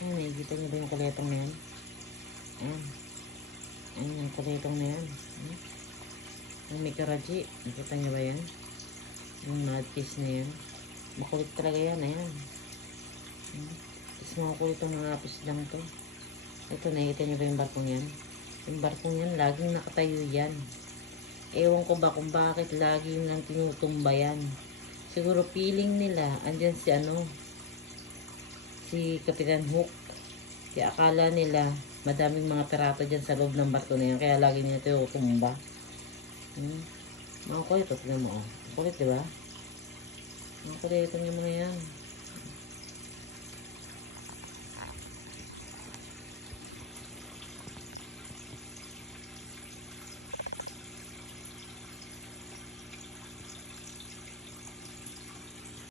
Ayan, nakikita niyo ba yung kuletong na yan? Ayan. Ayan, yung kuletong na yan. Yung may karaji. Nakita niyo ba yan? Yung nudpiece na yan. Makulit talaga yan. Ayan. Tapos makukulit ang mga apis lang to. Ito, nakikita niyo ba yung barkong yan? Yung barkong yan, laging nakatayo yan. Ewan ko ba kung bakit laging lang tinutumba yan. Siguro feeling nila, andyan si Kapitan Hook. Kaya akala nila, madaming mga pirato dyan sa loob ng barko na yan. Kaya lagi nila tinutumba. Mga kulit, tignan mo. Kulit, diba? Mga kulit, ito yung mga yan.